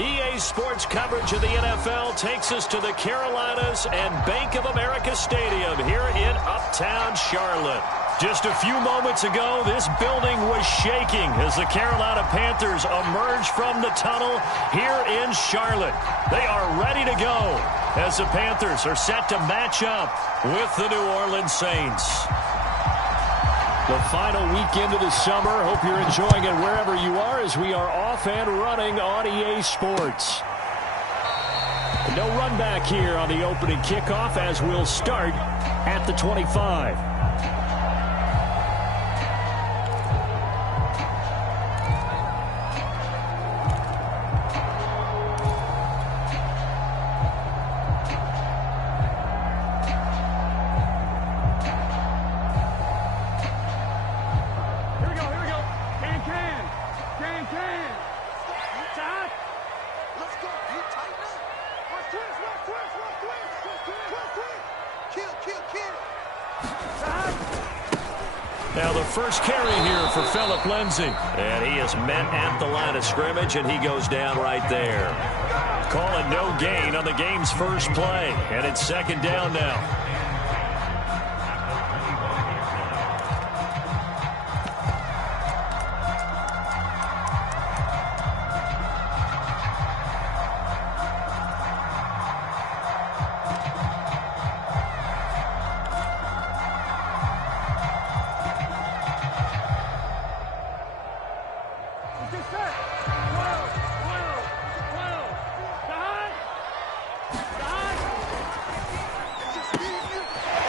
EA Sports coverage of the NFL takes us to the Carolinas and Bank of America Stadium here in Uptown Charlotte. Just a few moments ago, this building was shaking as the Carolina Panthers emerged from the tunnel here in Charlotte. They are ready to go as the Panthers are set to match up with the New Orleans Saints. The final weekend of the summer. Hope you're enjoying it wherever you are as we are off and running on EA Sports. No run back here on the opening kickoff as we'll start at the 25. Now the first carry here for Phillip Lindsay. And he is met at the line of scrimmage, and he goes down right there. Calling no gain on the game's first play. And it's second down now.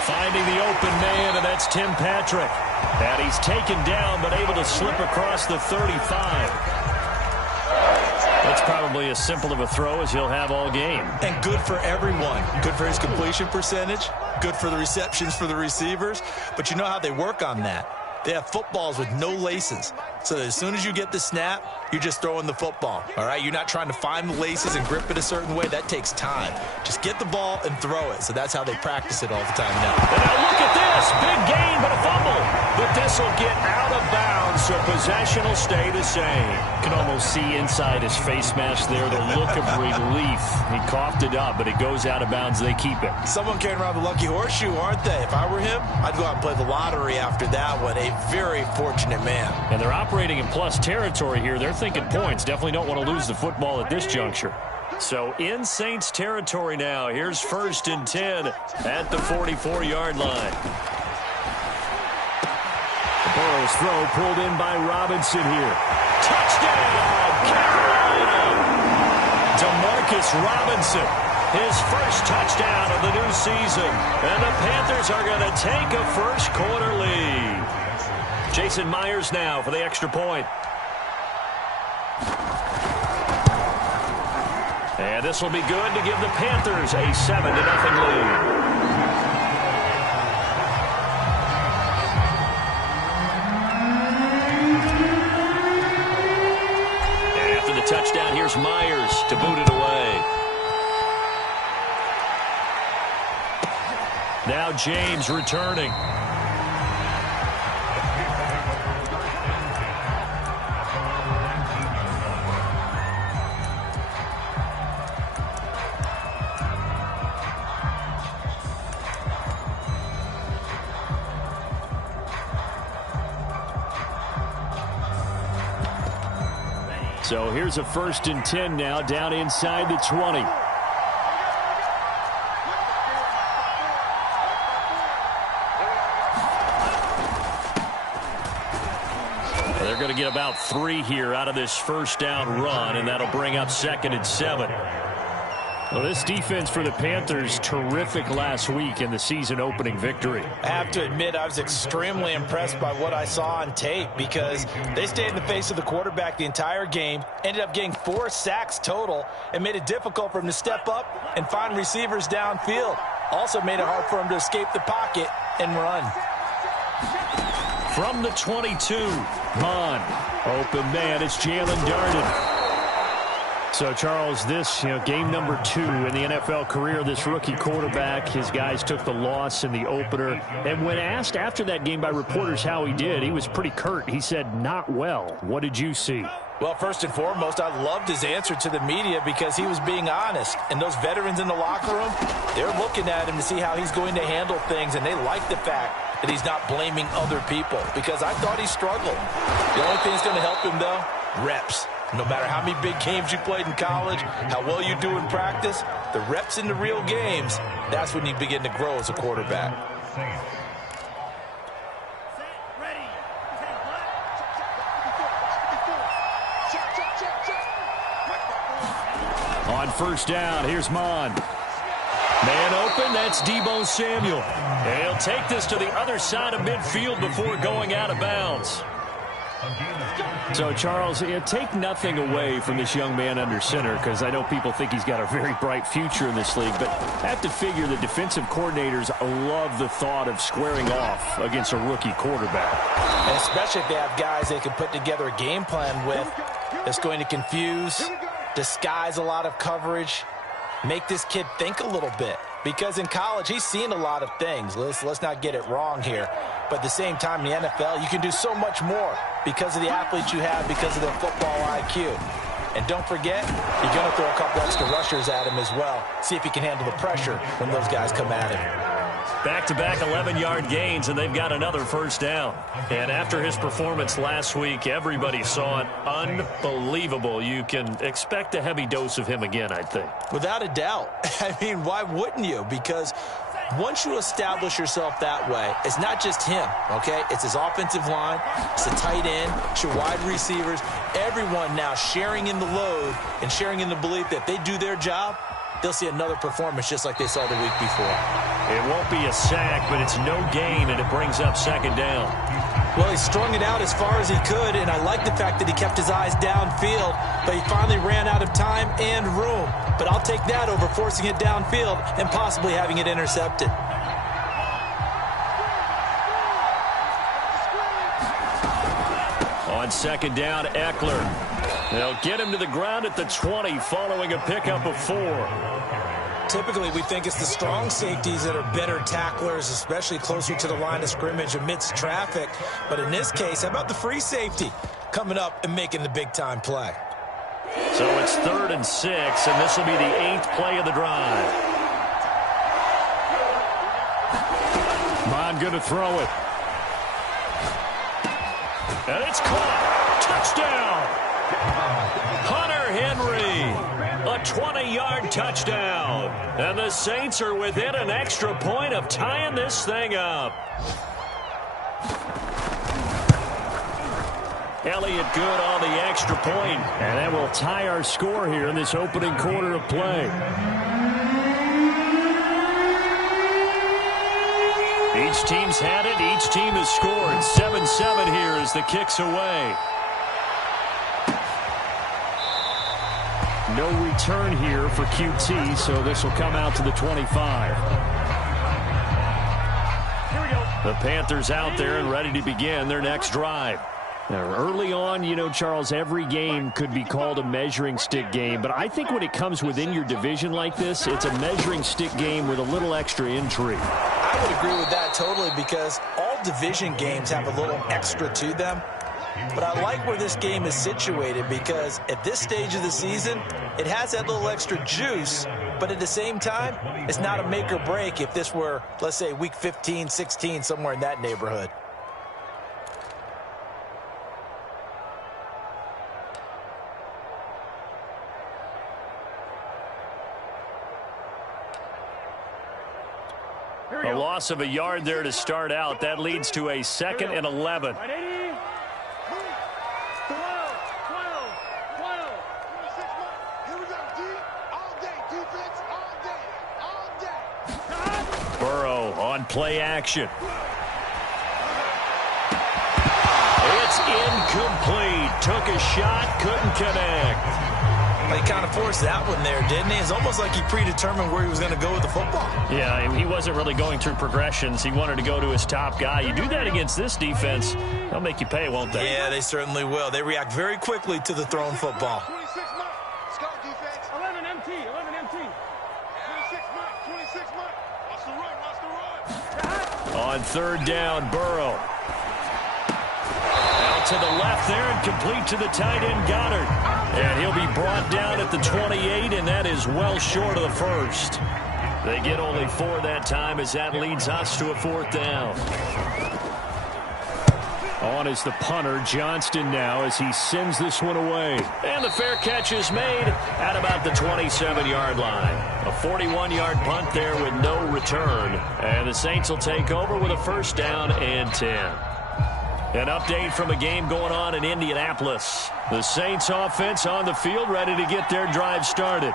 Finding the open man, and that's Tim Patrick. And he's taken down, but able to slip across the 35. That's probably as simple of a throw as he'll have all game. And good for everyone. Good for his completion percentage. Good for the receptions for the receivers. But you know how they work on that. They have footballs with no laces. So as soon as you get the snap, you're just throwing the football. All right? You're not trying to find the laces and grip it a certain way. That takes time. Just get the ball and throw it. So that's how they practice it all the time now. And now look at this. Big gain, but a fumble. But this will get out of bounds, so possession will stay the same. You can almost see inside his face mask there the look of relief. He coughed it up, but it goes out of bounds. They keep it. Someone carrying around the lucky horseshoe, aren't they? If I were him, I'd go out and play the lottery after that one. A very fortunate man. And they're operating in plus territory here. They're thinking points. Definitely don't want to lose the football at this juncture. So in Saints territory now. Here's 1st and 10 at the 44-yard line. Burrow's throw pulled in by Robinson here. Touchdown, Carolina! Demarcus Robinson, his first touchdown of the new season. And the Panthers are going to take a first-quarter lead. Jason Myers now for the extra point. And this will be good to give the Panthers a 7-0 lead. Touchdown, here's Myers to boot it away. Now James returning. So here's a 1st and 10 now, down inside the 20. They're going to get about 3 here out of this first down run, and that'll bring up 2nd and 7. Well, this defense for the Panthers, terrific last week in the season-opening victory. I have to admit, I was extremely impressed by what I saw on tape because they stayed in the face of the quarterback the entire game, ended up getting 4 sacks total, and made it difficult for him to step up and find receivers downfield. Also made it hard for him to escape the pocket and run. From the 22, Vaughn. Open man, it's Jalen Darden. So, Charles, this, game number 2 in the NFL career, this rookie quarterback, his guys took the loss in the opener. And when asked after that game by reporters how he did, he was pretty curt. He said, not well. What did you see? Well, first and foremost, I loved his answer to the media because he was being honest. And those veterans in the locker room, they're looking at him to see how he's going to handle things, and they like the fact that he's not blaming other people because I thought he struggled. The only thing that's going to help him, though, reps. No matter how many big games you played in college, how well you do in practice, the reps in the real games, that's when you begin to grow as a quarterback. On first down, here's Mon. Man open, that's Deebo Samuel. And he'll take this to the other side of midfield before going out of bounds. So, Charles, take nothing away from this young man under center because I know people think he's got a very bright future in this league, but I have to figure the defensive coordinators love the thought of squaring off against a rookie quarterback. And especially if they have guys they can put together a game plan with that's going to confuse, disguise a lot of coverage, make this kid think a little bit. Because in college, he's seen a lot of things. Let's not get it wrong here. But at the same time, in the NFL, you can do so much more because of the athletes you have, because of their football IQ. And don't forget, you're going to throw a couple extra rushers at him as well. See if he can handle the pressure when those guys come at him. Back-to-back 11-yard gains, and they've got another first down. And after his performance last week, everybody saw it. Unbelievable. You can expect a heavy dose of him again, I think. Without a doubt. I mean, why wouldn't you? Because once you establish yourself that way, it's not just him, okay? It's his offensive line, it's the tight end, it's your wide receivers, everyone now sharing in the load and sharing in the belief that if they do their job, they'll see another performance just like they saw the week before. It won't be a sack, but it's no gain, and it brings up second down. Well, he strung it out as far as he could, and I like the fact that he kept his eyes downfield, but he finally ran out of time and room. But I'll take that over forcing it downfield and possibly having it intercepted. On second down, Eckler. They'll get him to the ground at the 20 following a pickup of 4. Typically, we think it's the strong safeties that are better tacklers, especially closer to the line of scrimmage amidst traffic. But in this case, how about the free safety coming up and making the big-time play? So it's 3rd and 6, and this will be the 8th play of the drive. Mon going to throw it. And it's caught. Touchdown. Hunter Henry, a 20-yard touchdown. And the Saints are within an extra point of tying this thing up. Elliott good on the extra point. And that will tie our score here in this opening quarter of play. Each team's had it. Each team has scored. 7-7 here as the kick's away. No return here for QT, so this will come out to the 25. Here we go. The Panthers out there and ready to begin their next drive. Now, early on, Charles, every game could be called a measuring stick game, but I think when it comes within your division like this, it's a measuring stick game with a little extra intrigue. I would agree with that totally because all division games have a little extra to them. But I like where this game is situated because at this stage of the season, it has that little extra juice, but at the same time, it's not a make or break if this were, let's say, week 15, 16, somewhere in that neighborhood. A loss of a yard there to start out. That leads to a 2nd and 11. Burrow on play action. It's incomplete. Took a shot, couldn't connect. He kind of forced that one there, didn't he? It's almost like he predetermined where he was going to go with the football. Yeah, he wasn't really going through progressions. He wanted to go to his top guy. You do that against this defense, they'll make you pay, won't they? Yeah, they certainly will. They react very quickly to the thrown football. On third down, Burrow. Out to the left there and complete to the tight end, Goddard. And he'll be brought down at the 28, and that is well short of the first. They get only 4 that time as that leads us to a 4th down. On is the punter, Johnston, now as he sends this one away. And the fair catch is made at about the 27-yard line. A 41-yard punt there with no return. And the Saints will take over with a 1st down and 10. An update from a game going on in Indianapolis. The Saints offense on the field ready to get their drive started.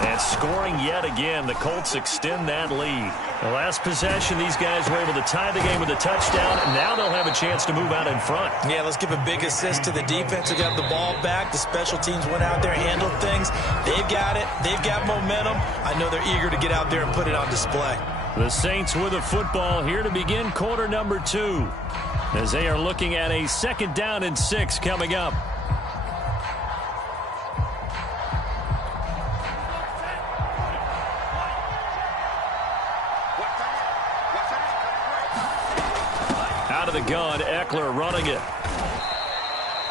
And scoring yet again, the Colts extend that lead. The last possession, these guys were able to tie the game with a touchdown, and now they'll have a chance to move out in front. Yeah, let's give a big assist to the defense who got the ball back. The special teams went out there, handled things. They've got it. They've got momentum. I know they're eager to get out there and put it on display. The Saints with a football here to begin quarter number 2. As they are looking at a 2nd down and 6 coming up. Out of the gun, Eckler running it.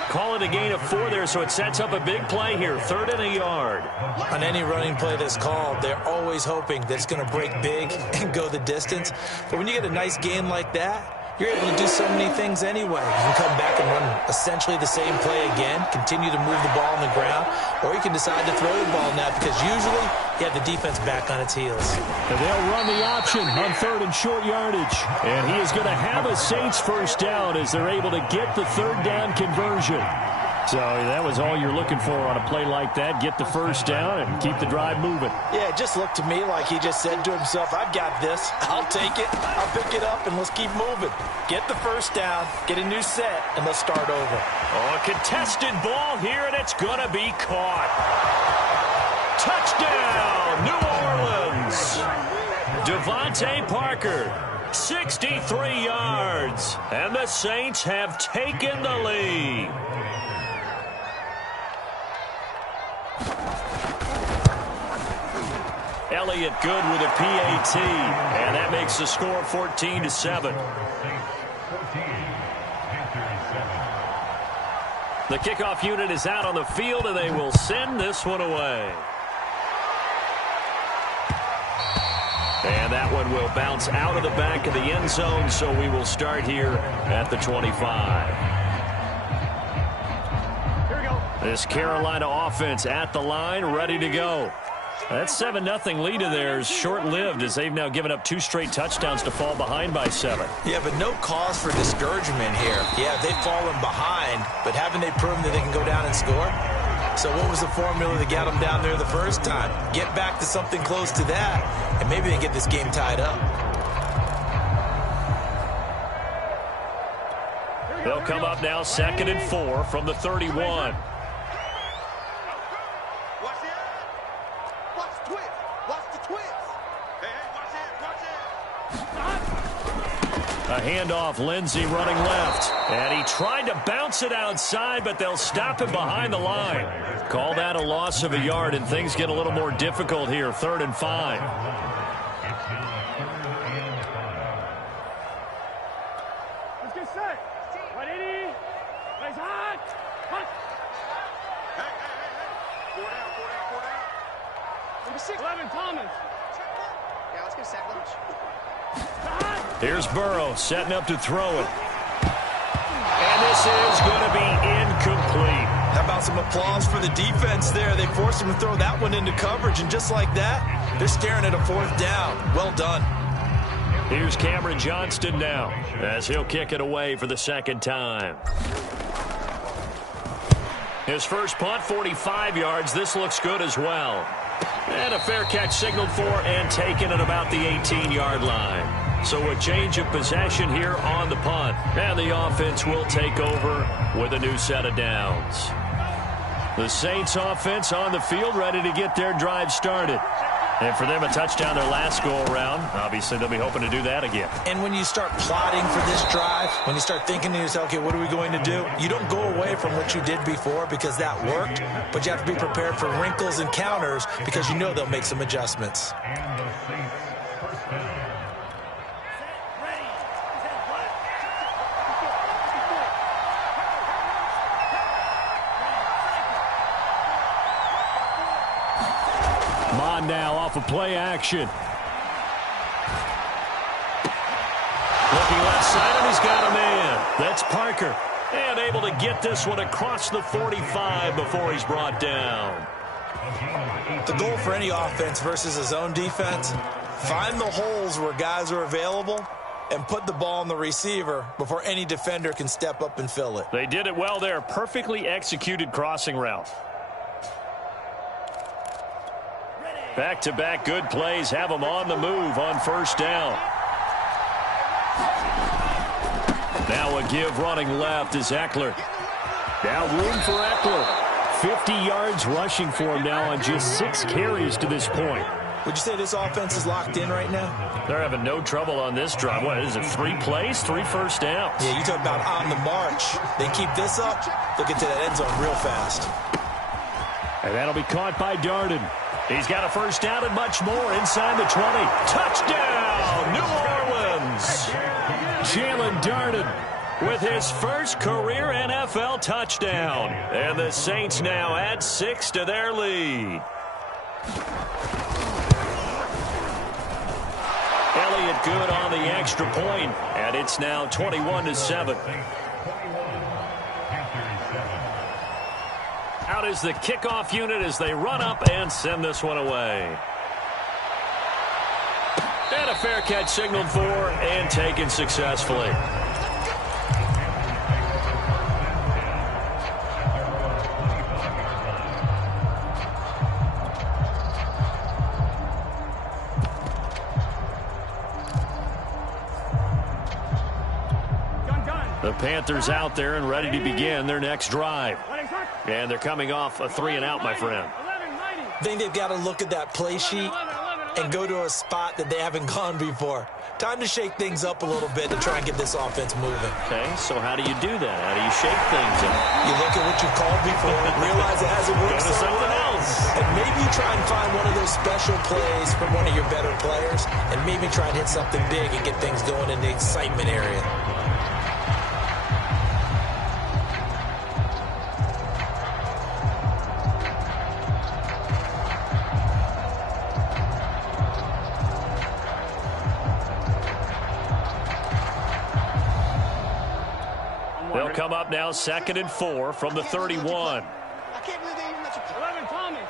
Call it a gain of 4 there, so it sets up a big play here. 3rd and a yard. On any running play that's called, they're always hoping that it's going to break big and go the distance. But when you get a nice game like that, you're able to do so many things anyway. You can come back and run essentially the same play again, continue to move the ball on the ground, or you can decide to throw the ball now because usually you have the defense back on its heels. And they'll run the option on 3rd and short yardage. And he is going to have a Saints 1st down as they're able to get the 3rd down conversion. So that was all you're looking for on a play like that. Get the 1st down and keep the drive moving. Yeah, it just looked to me like he just said to himself, I've got this. I'll take it. I'll pick it up, and let's keep moving. Get the 1st down, get a new set, and let's start over. Oh, a contested ball here, and it's going to be caught. Touchdown, New Orleans. Devontae Parker, 63 yards. And the Saints have taken the lead. Elliott good with a PAT, and that makes the score 14-7. The kickoff unit is out on the field, and they will send this one away. And that one will bounce out of the back of the end zone, so we will start here at the 25. Here we go. This Carolina offense at the line, ready to go. That 7-0 lead of theirs short-lived as they've now given up 2 straight touchdowns to fall behind by 7. Yeah, but no cause for discouragement here. Yeah, they've fallen behind, but haven't they proven that they can go down and score? So what was the formula that got them down there the first time? Get back to something close to that, and maybe they get this game tied up. They'll come up now 2nd and 4 from the 31. A handoff, Lindsey running left. And he tried to bounce it outside, but they'll stop him behind the line. Call that a loss of a yard, and things get a little more difficult here. 3rd and 5. Let's get set. 180. Nice hot. Hot. Hey. 4 down. Number 6. 11, Thomas. Yeah, let's get sack lunch. Here's Burrow setting up to throw it. And this is going to be incomplete. How about some applause for the defense there? They forced him to throw that one into coverage, and just like that, they're staring at a 4th down. Well done. Here's Cameron Johnston now as he'll kick it away for the 2nd time. His first punt, 45 yards. This looks good as well. And a fair catch signaled for and taken at about the 18-yard line. So a change of possession here on the punt. And the offense will take over with a new set of downs. The Saints offense on the field ready to get their drive started. And for them, a touchdown their last go-around. Obviously, they'll be hoping to do that again. And when you start plotting for this drive, when you start thinking to yourself, okay, what are we going to do? You don't go away from what you did before because that worked, but you have to be prepared for wrinkles and counters because you know they'll make some adjustments. On now off of play action. Looking left side, and he's got a man. That's Parker. And able to get this one across the 45 before he's brought down. The goal for any offense versus a zone defense, find the holes where guys are available and put the ball on the receiver before any defender can step up and fill it. They did it well there. Perfectly executed crossing route. Back-to-back good plays have them on the move on first down. Now a give running left is Eckler. Now room for Eckler. 50 yards rushing for him now on just 6 carries to this point. Would you say this offense is locked in right now? They're having no trouble on this drive. What is it, 3 plays, 3 first downs? Yeah, you talk about on the march. They keep this up, they'll get to that end zone real fast. And that'll be caught by Darden. He's got a first down and much more inside the 20. Touchdown, New Orleans! Jalen Darden with his first career NFL touchdown. And the Saints now add 6 to their lead. Elliott good on the extra point, and it's now 21-7. Out is the kickoff unit as they run up and send this one away. And a fair catch signaled for and taken successfully. The Panthers out there and ready to begin their next drive. And they're coming off a 3-and-out, my friend. I think they've got to look at that play sheet and go to a spot that they haven't gone before. Time to shake things up a little bit to try and get this offense moving. Okay, so how do you do that? How do you shake things up? You look at what you've called before, realize it hasn't worked so well, and maybe you try and find one of those special plays from one of your better players, and maybe try and hit something big and get things going in the excitement area. They'll come up now 2nd and 4 from the 31. I can't believe they even let you 11 Thomas.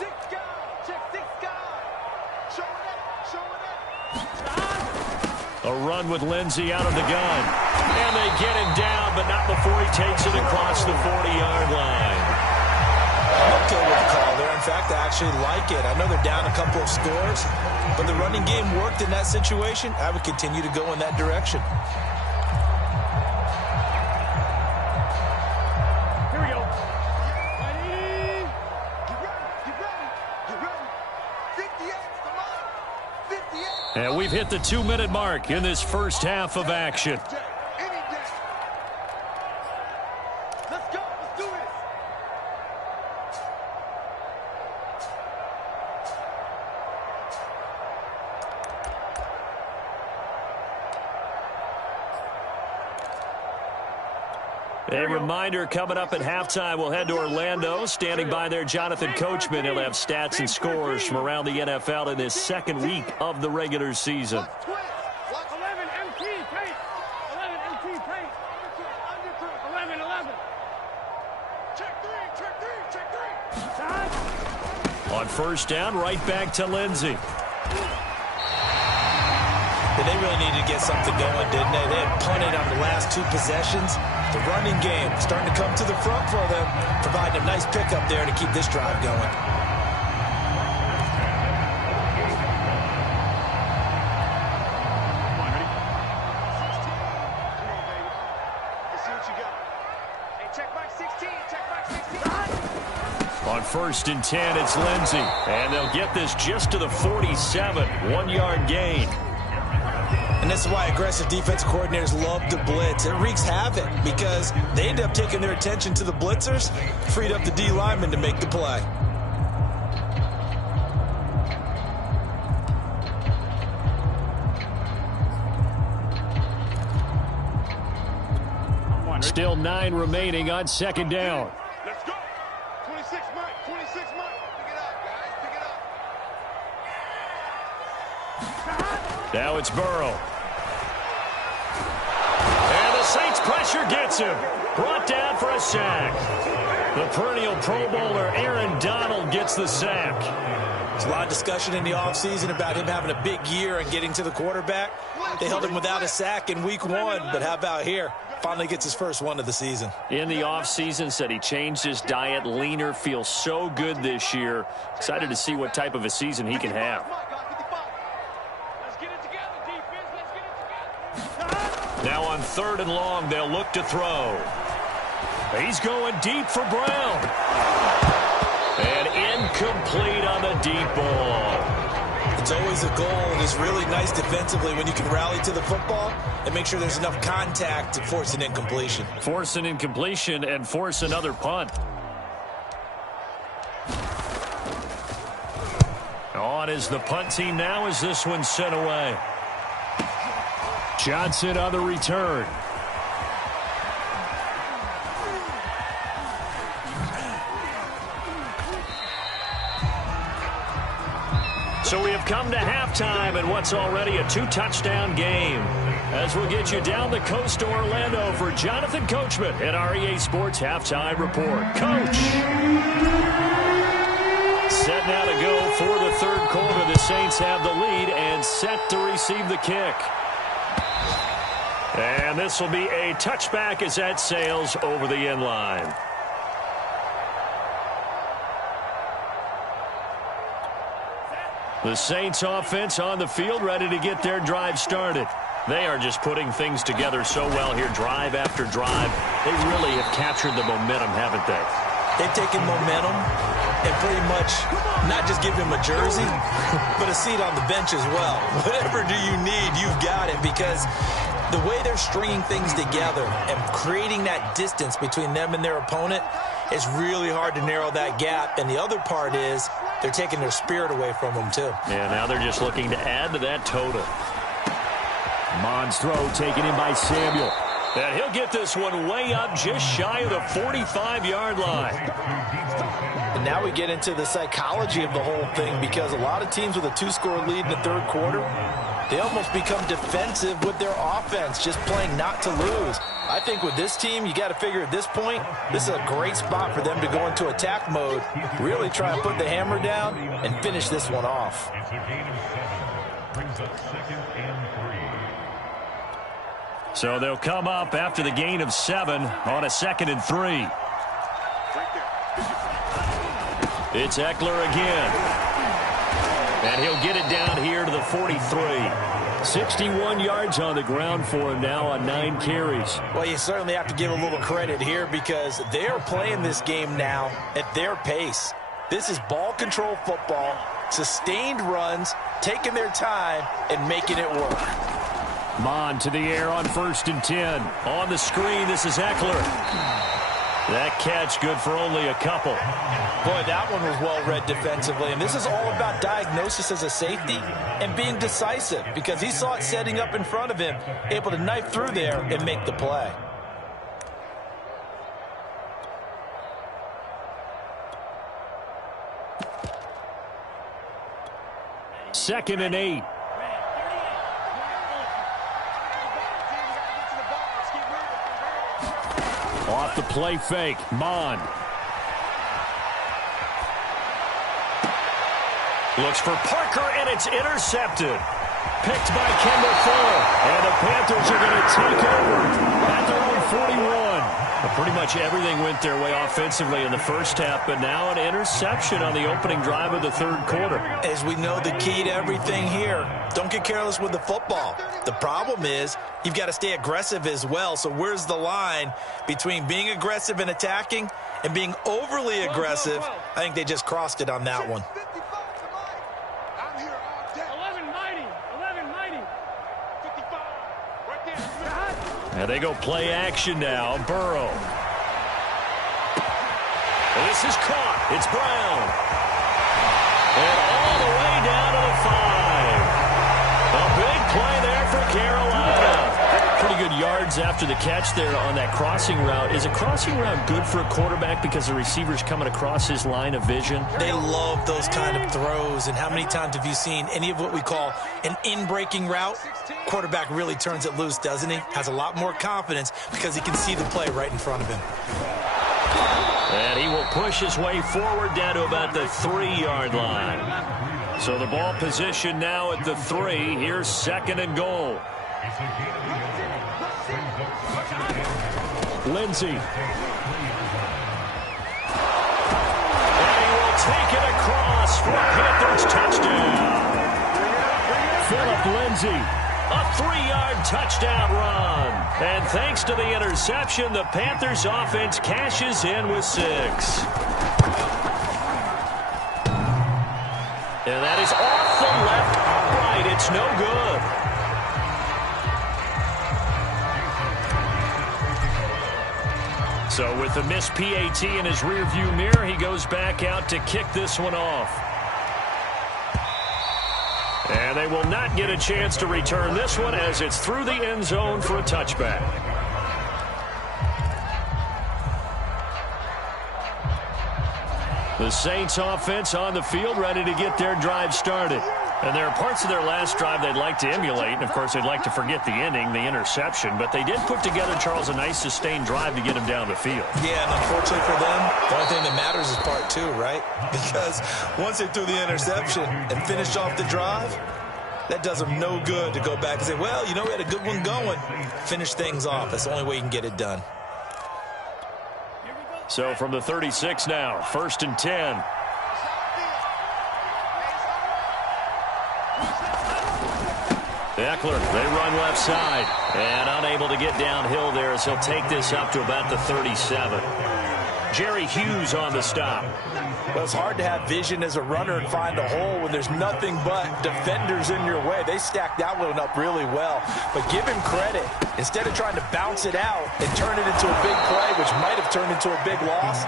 6 guys. Check 6 guys. Show it up. A run with Lindsey out of the gun. And they get him down, but not before he takes it across the 40-yard line. I'm okay with the call there. In fact, I actually like it. I know they're down a couple of scores, but the running game worked in that situation. I would continue to go in that direction. And we've hit the 2-minute mark in this first half of action. Let's go. Let's do this. A reminder coming up at halftime, we'll head to Orlando. Standing by there, Jonathan Coachman. He'll have stats and scores from around the NFL in this second week of the regular season. 11 MT paint. 11 MT paint. 11. Check 3. On first down, right back to Lindsey. They really needed to get something going, didn't they? They had punted on the last 2 possessions. The running game starting to come to the front for them, providing a nice pickup there to keep this drive going. On 1st and 10, it's Lindsey. And they'll get this just to the 47. 1-yard gain. And this is why aggressive defensive coordinators love to blitz. It wreaks havoc because they end up taking their attention to the blitzers, freed up the D lineman to make the play. Still 9 remaining on 2nd down. Let's go. 26 Mike. 26 Mike. Pick it up, guys. Pick it up. Now it's Burrow. And the Saints pressure gets him. Brought down for a sack. The perennial Pro Bowler Aaron Donald gets the sack. There's a lot of discussion in the offseason about him having a big year and getting to the quarterback. They held him without a sack in week 1, but how about here? Finally gets his first one of the season. In the offseason, said he changed his diet, leaner, feels so good this year. Excited to see what type of a season he can have. Now on 3rd and long, they'll look to throw. He's going deep for Brown. And incomplete on the deep ball. It's always a goal, and it's really nice defensively when you can rally to the football and make sure there's enough contact to force an incompletion. Force an incompletion and force another punt. On is the punt team now as this one's sent away. Johnson on the return. So we have come to halftime in what's already a 2-touchdown game. As we'll get you down the coast to Orlando for Jonathan Coachman at our EA Sports Halftime Report. Coach. Set now to go for the 3rd quarter. The Saints have the lead and set to receive the kick. And this will be a touchback as that sails over the end line. The Saints offense on the field, ready to get their drive started. They are just putting things together so well here, drive after drive. They really have captured the momentum, haven't they? They've taken momentum and pretty much not just give him a jersey, but a seat on the bench as well. Whatever do you need, you've got it, because the way they're stringing things together and creating that distance between them and their opponent is really hard to narrow that gap. And the other part is they're taking their spirit away from them, too. Yeah, now they're just looking to add to that total. Mond's throw taken in by Samuel. And he'll get this one way up just shy of the 45-yard line. And now we get into the psychology of the whole thing, because a lot of teams with a 2-score lead in the 3rd quarter, they almost become defensive with their offense, just playing not to lose. I think with this team, you got to figure at this point, this is a great spot for them to go into attack mode, really try and put the hammer down and finish this one off. So they'll come up after the gain of 7 on a 2nd and 3. It's Eckler again. And he'll get it down here to the 43. 61 yards on the ground for him now on 9 carries. Well, you certainly have to give a little credit here, because they're playing this game now at their pace. This is ball control football, sustained runs, taking their time, and making it work. Mond to the air on 1st and 10. On the screen, this is Eckler. That catch good for only a couple. Boy, that one was well read defensively, and this is all about diagnosis as a safety and being decisive, because he saw it setting up in front of him, able to knife through there and make the play. Second and 8. Off the play fake, Mond. Looks for Parker, and it's intercepted. Picked by Kendall Fuller. And the Panthers are going to take over at their own 41. But pretty much everything went their way offensively in the first half, but now an interception on the opening drive of the 3rd quarter. As we know, the key to everything here, don't get careless with the football. The problem is you've got to stay aggressive as well. So where's the line between being aggressive and attacking and being overly aggressive? I think they just crossed it on that one. And they go play action now. Burrow. This is caught. It's Brown. And all the way down to the 5. A big play there for Carolina. Pretty good yards yards after the catch there on that crossing route. Is a crossing route good for a quarterback because the receiver's coming across his line of vision? They love those kind of throws. And how many times have you seen any of what we call an in-breaking route? Quarterback really turns it loose, doesn't he? Has a lot more confidence because he can see the play right in front of him. And he will push his way forward down to about the 3-yard line. So the ball position now at the 3. Here's 2nd and goal. Lindsey. And he will take it across for a Panthers touchdown. Phillip Lindsey, a 3-yard touchdown run. And thanks to the interception, the Panthers offense cashes in with 6. And that is off the left upright. It's no good. So with the missed PAT in his rearview mirror, he goes back out to kick this one off. And they will not get a chance to return this one as it's through the end zone for a touchback. The Saints offense on the field ready to get their drive started. And there are parts of their last drive they'd like to emulate. And, of course, they'd like to forget the ending, the interception. But they did put together, Charles, a nice sustained drive to get him down the field. Yeah, and unfortunately for them, the only thing that matters is part 2, right? Because once they threw the interception and finished off the drive, that does them no good to go back and say, well, you know, we had a good one going. Finish things off. That's the only way you can get it done. So from the 36 now, 1st and 10. Eckler, they run left side. And unable to get downhill there as he'll take this up to about the 37. Jerry Hughes on the stop. Well, it's hard to have vision as a runner and find a hole when there's nothing but defenders in your way. They stacked that one up really well. But give him credit. Instead of trying to bounce it out and turn it into a big play, which might have turned into a big loss,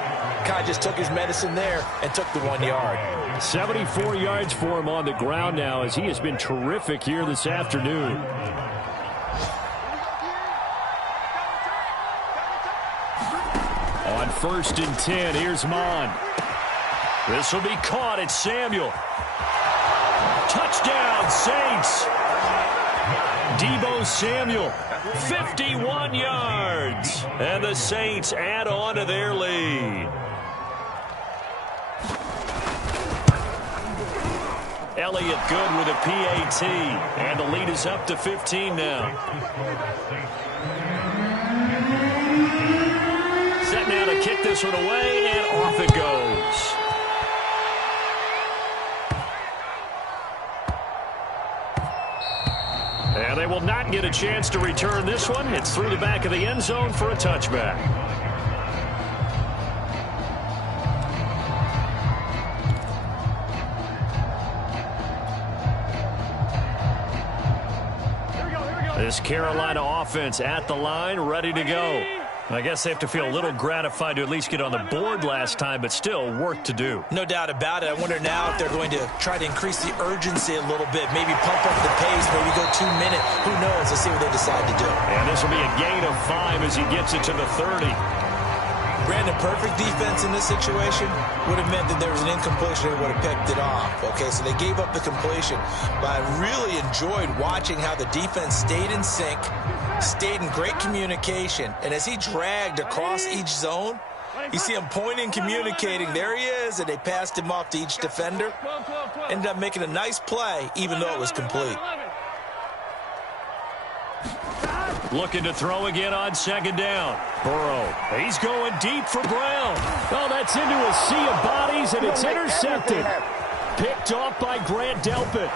kind of just took his medicine there and took the 1 yard. 74 yards for him on the ground now as he has been terrific here this afternoon. On 1st and 10, here's Mond. This will be caught. It's Samuel. Touchdown, Saints. Deebo Samuel, 51 yards. And the Saints add on to their lead. Elliott good with a PAT. And the lead is up to 15 now. Set now to kick this one away, and off it goes. And they will not get a chance to return this one. It's through the back of the end zone for a touchback. This Carolina offense at the line, ready to go. I guess they have to feel a little gratified to at least get on the board last time, but still work to do. No doubt about it. I wonder now if they're going to try to increase the urgency a little bit, maybe pump up the pace, maybe go 2 minutes. Who knows? Let's see what they decide to do. And this will be a gain of 5 as he gets it to the 30. Brandon, perfect defense in this situation would have meant that there was an incompletion. They would have picked it off. Okay, so they gave up the completion. But I really enjoyed watching how the defense stayed in sync, stayed in great communication. And as he dragged across each zone, you see him pointing, communicating. There he is, and they passed him off to each defender. Ended up making a nice play, even though it was complete. Looking to throw again on 2nd down. Burrow, he's going deep for Brown. Oh, that's into a sea of bodies, and it's intercepted. Picked off by Grant Delpit.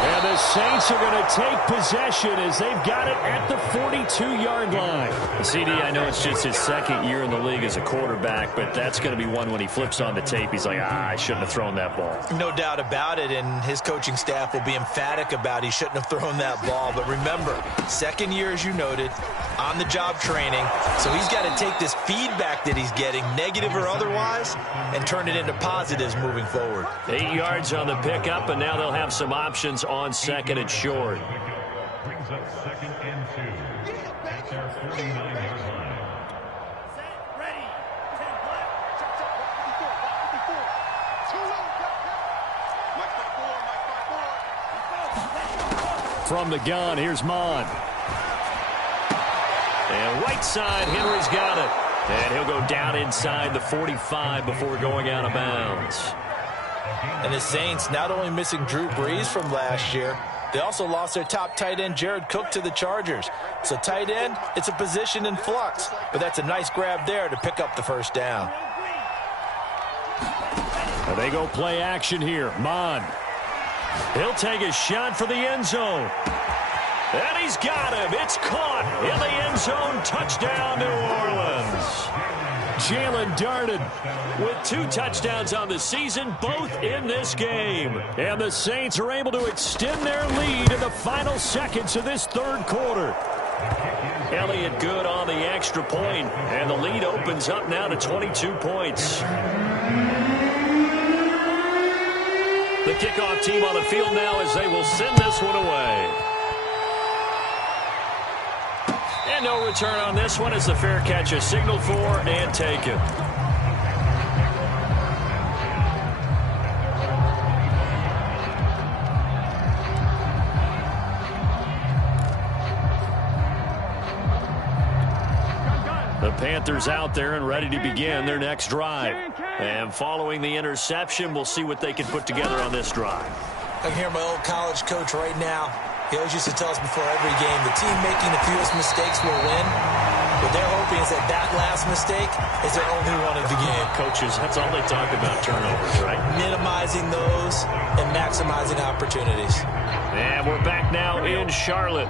And the Saints are going to take possession as they've got it at the 42-yard line. CD, I know it's just his 2nd year in the league as a quarterback, but that's going to be one when he flips on the tape. He's like, I shouldn't have thrown that ball. No doubt about it, and his coaching staff will be emphatic about he shouldn't have thrown that ball. But remember, 2nd year, as you noted, on-the-job training. So he's got to take this feedback that he's getting, negative or otherwise, and turn it into positives moving forward. 8 yards on the pickup, and now they'll have some options on 2nd and short. brings up 2nd and 2 at their 49-yard line. Set, ready, 10 left. Chop, chop, 54. Too low, Mike 5-4. From the gun, here's Mon. And right side, Henry's got it. And he'll go down inside the 45 before going out of bounds. And the Saints not only missing Drew Brees from last year, they also lost their top tight end, Jared Cook, to the Chargers. So tight end, it's a position in flux. But that's a nice grab there to pick up the first down. And they go play action here. Mon. He'll take a shot for the end zone. And he's got him. It's caught in the end zone. Touchdown, New Orleans. Jalen darted with 2 touchdowns on the season, both in this game. And the Saints are able to extend their lead in the final seconds of this third quarter. Elliott good on the extra point, and the lead opens up now to 22 points. The kickoff team on the field now as they will send this one away. And no return on this one as the fair catch is signaled for and taken. The Panthers out there and ready to begin their next drive. And following the interception, we'll see what they can put together on this drive. I can hear my old college coach right now. He always used to tell us before every game, the team making the fewest mistakes will win. What they're hoping is that last mistake is their only one of the game. Coaches, that's all they talk about, turnovers, right? Minimizing those and maximizing opportunities. And we're back now in Charlotte.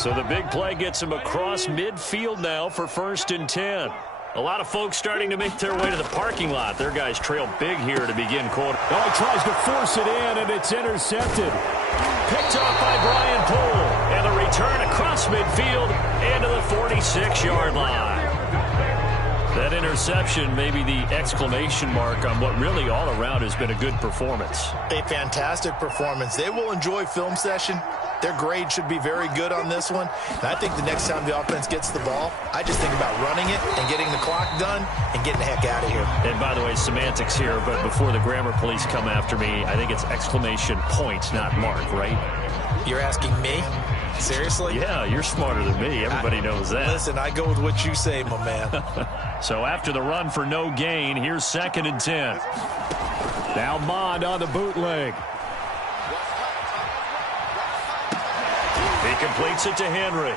So the big play gets them across midfield now for 1st and 10. A lot of folks starting to make their way to the parking lot. Their guys trail big here to begin quarter. Oh, he tries to force it in, and it's intercepted. Picked off by Brian Poole. And the return across midfield into the 46-yard line. That interception may be the exclamation mark on what really all around has been a good performance. A fantastic performance. They will enjoy film session. Their grade should be very good on this one. And I think the next time the offense gets the ball, I just think about running it and getting the clock done and getting the heck out of here. And by the way, semantics here, but before the grammar police come after me, I think it's exclamation point, not mark, right? You're asking me? Seriously? Yeah, you're smarter than me. Everybody knows that. Listen, I go with what you say, my man. So after the run for no gain, here's 2nd and 10. Now Mond on the bootleg. He completes it to Henry.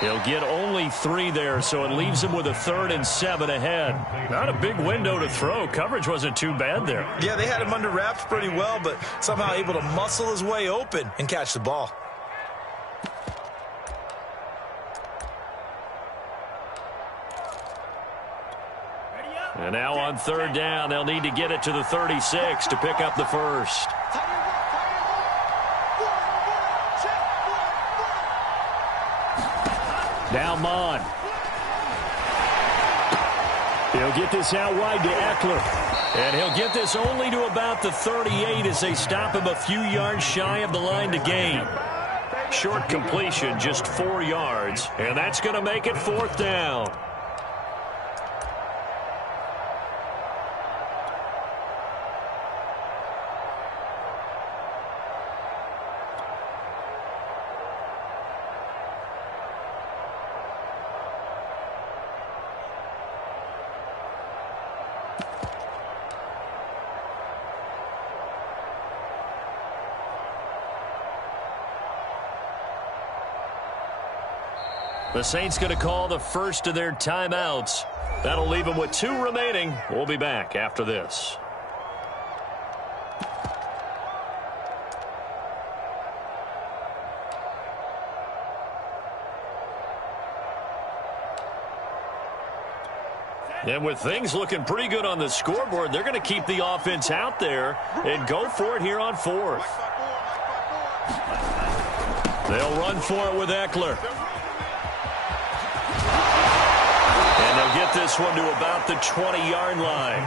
He'll get only 3 there, so it leaves him with a 3rd and 7 ahead. Not a big window to throw. Coverage wasn't too bad there. Yeah, they had him under wraps pretty well, but somehow able to muscle his way open and catch the ball. And now on 3rd down, they'll need to get it to the 36 to pick up the first. Now Mon. He'll get this out wide to Eckler. And he'll get this only to about the 38 as they stop him a few yards shy of the line to gain. Short completion, just 4 yards. And that's going to make it 4th down. The Saints going to call the first of their timeouts. That'll leave them with 2 remaining. We'll be back after this. And with things looking pretty good on the scoreboard, they're going to keep the offense out there and go for it here on 4th. They'll run for it with Eckler. And they'll get this one to about the 20-yard line.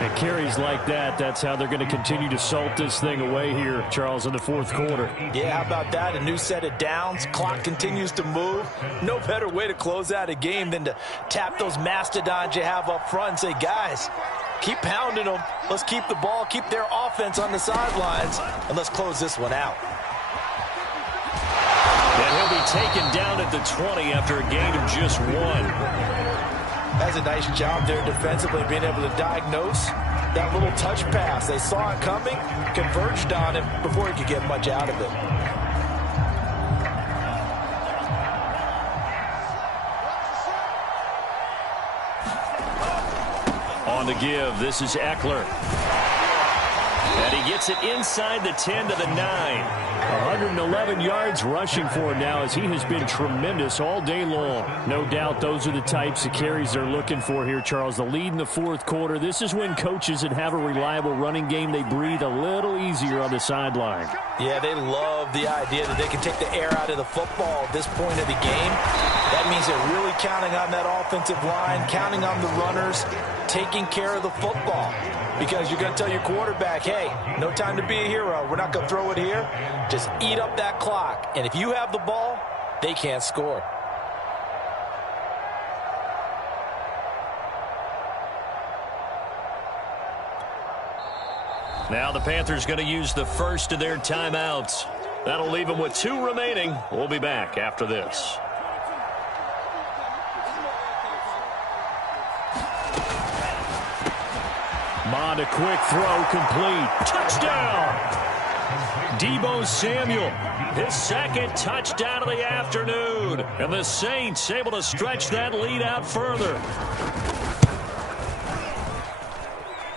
And carries like that, that's how they're going to continue to salt this thing away here, Charles, in the fourth quarter. Yeah, how about that? A new set of downs. Clock continues to move. No better way to close out a game than to tap those mastodons you have up front and say, guys, keep pounding them. Let's keep the ball, keep their offense on the sidelines, and let's close this one out. And he'll be taken down at the 20 after a gain of just 1. That's a nice job there defensively, being able to diagnose that little touch pass. They saw it coming, converged on him before he could get much out of it. On the give, this is Eckler. And he gets it inside the 10 to the 9. 111 yards rushing for him now as he has been tremendous all day long. No doubt those are the types of carries they're looking for here, Charles. The lead in the fourth quarter. This is when coaches that have a reliable running game, they breathe a little easier on the sideline. Yeah, they love the idea that they can take the air out of the football at this point of the game. That means they're really counting on that offensive line, counting on the runners, taking care of the football. Because you're going to tell your quarterback, hey, no time to be a hero. We're not going to throw it here. Just eat up that clock. And if you have the ball, they can't score. Now the Panthers going to use the first of their timeouts. That'll leave them with 2 remaining. We'll be back after this. Mond, a quick throw, complete. Touchdown! Deebo Samuel, his second touchdown of the afternoon. And the Saints able to stretch that lead out further.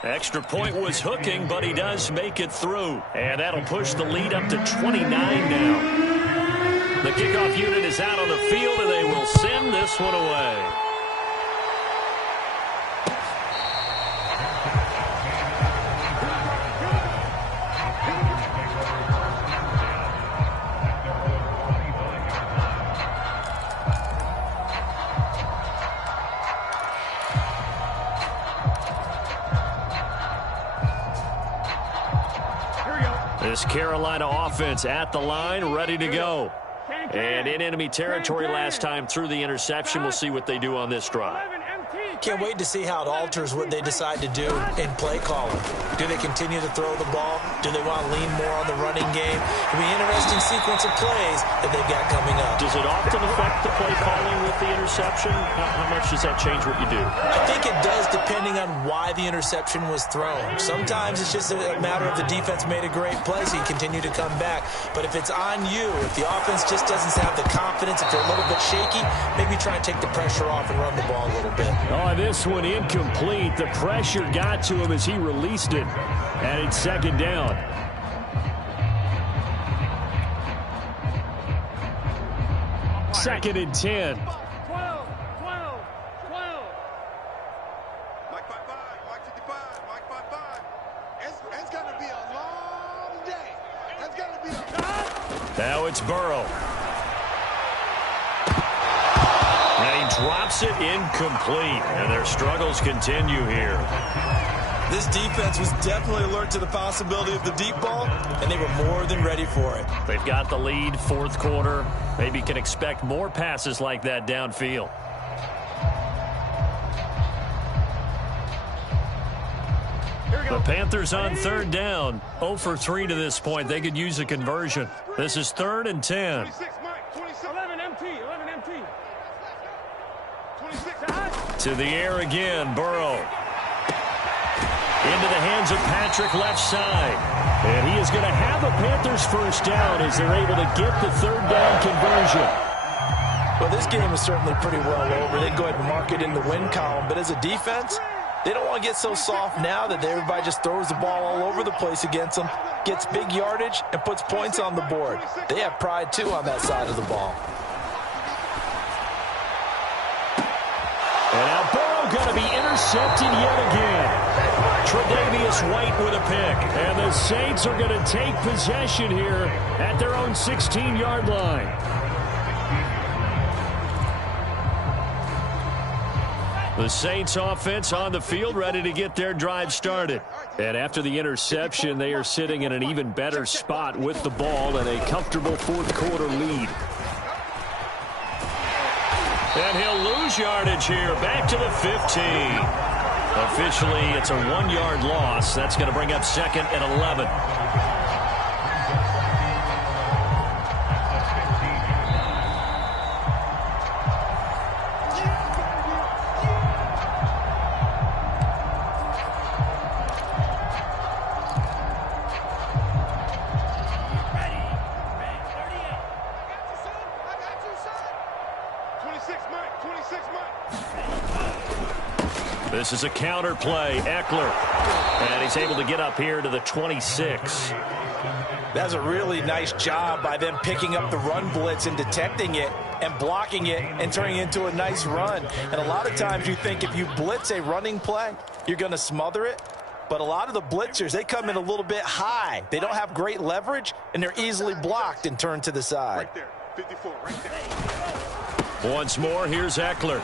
Extra point was hooking, but he does make it through. And that'll push the lead up to 29 now. The kickoff unit is out on the field, and they will send this one away. This Carolina offense at the line, ready to go. And in enemy territory last time through the interception. We'll see what they do on this drive. Can't wait to see how it alters what they decide to do in play calling. Do they continue to throw the ball? Do they want to lean more on the running game? It'll be an interesting sequence of plays that they've got coming up. Does it often affect the play calling with the interception? How much does that change what you do? I think it does, depending on why the interception was thrown. Sometimes it's just a matter of the defense made a great play, so you continue to come back. But if it's on you, if the offense just doesn't have the confidence, if they're a little bit shaky, maybe try and take the pressure off and run the ball a little bit. Oh, this one incomplete. The pressure got to him as he released it. And it's second down. Second and 10. 12. Mike 55, Mike 55, Mike 55. It's going to be a long day. It's going to be a... Now it's Burrow. And he drops it incomplete. And their struggles continue here. This defense was definitely alert to the possibility of the deep ball, and they were more than ready for it. They've got the lead, fourth quarter. Maybe can expect more passes like that downfield. The Panthers on third down. 0 for 3 to this point. They could use a conversion. This is 3rd and 10. 26, Mike. 27. 11 MT. 11 MT. 26. To the air again, Burrow. Into the hands of Patrick left side. And he is going to have a Panthers first down as they're able to get the third down conversion. Well, this game is certainly pretty well over. They go ahead and mark it in the win column. But as a defense, they don't want to get so soft now that everybody just throws the ball all over the place against them, gets big yardage, and puts points on the board. They have pride, too, on that side of the ball. And now Burrow going to be intercepted yet again. Tre'Davious White with a pick. And the Saints are going to take possession here at their own 16-yard line. The Saints offense on the field, ready to get their drive started. And after the interception, they are sitting in an even better spot with the ball and a comfortable fourth quarter lead. And he'll lose yardage here, back to the 15. Officially, it's a 1-yard loss. That's going to bring up 2nd and 11. This is a counter play. Eckler. And he's able to get up here to the 26. That's a really nice job by them picking up the run blitz and detecting it and blocking it and turning it into a nice run. And a lot of times you think if you blitz a running play, you're going to smother it. But a lot of the blitzers, they come in a little bit high. They don't have great leverage, and they're easily blocked and turned to the side. Right there. 54, right there. Once more, here's Eckler.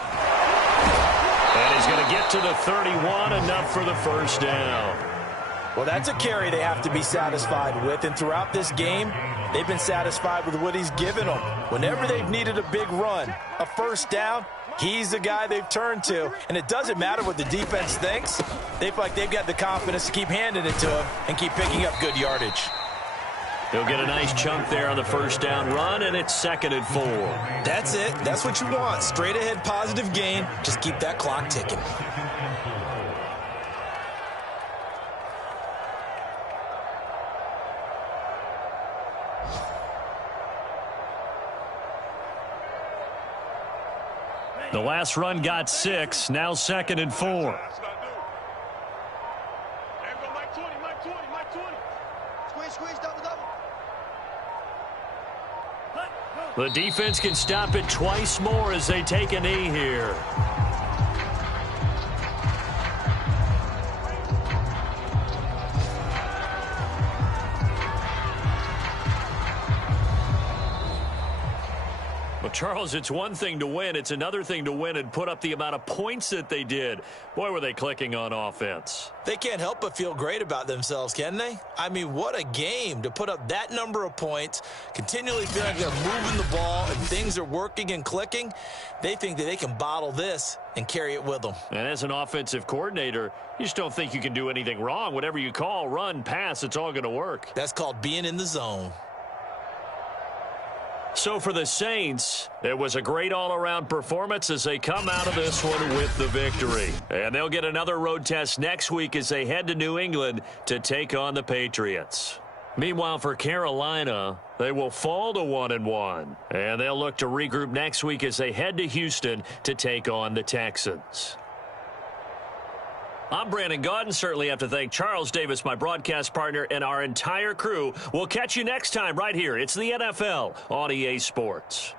And he's going to get to the 31, enough for the first down. Well, that's a carry they have to be satisfied with. And throughout this game, they've been satisfied with what he's given them. Whenever they've needed a big run, a first down, he's the guy they've turned to. And it doesn't matter what the defense thinks. They feel like they've got the confidence to keep handing it to him and keep picking up good yardage. He'll get a nice chunk there on the first down run, and it's 2nd and 4. That's it. That's what you want. Straight ahead positive gain. Just keep that clock ticking. The last run got 6. Now 2nd and 4. The defense can stop it twice more as they take a knee here. Well, Charles, it's one thing to win. It's another thing to win and put up the amount of points that they did. Boy, were they clicking on offense. They can't help but feel great about themselves, can they? I mean, what a game to put up that number of points, continually feel like they're moving the ball and things are working and clicking. They think that they can bottle this and carry it with them. And as an offensive coordinator, you just don't think you can do anything wrong. Whatever you call, run, pass, it's all going to work. That's called being in the zone. So for the Saints, it was a great all-around performance as they come out of this one with the victory. And they'll get another road test next week as they head to New England to take on the Patriots. Meanwhile, for Carolina, they will fall to 1-1. And they'll look to regroup next week as they head to Houston to take on the Texans. I'm Brandon Gaudin. Certainly have to thank Charles Davis, my broadcast partner, and our entire crew. We'll catch you next time right here. It's the NFL on EA Sports.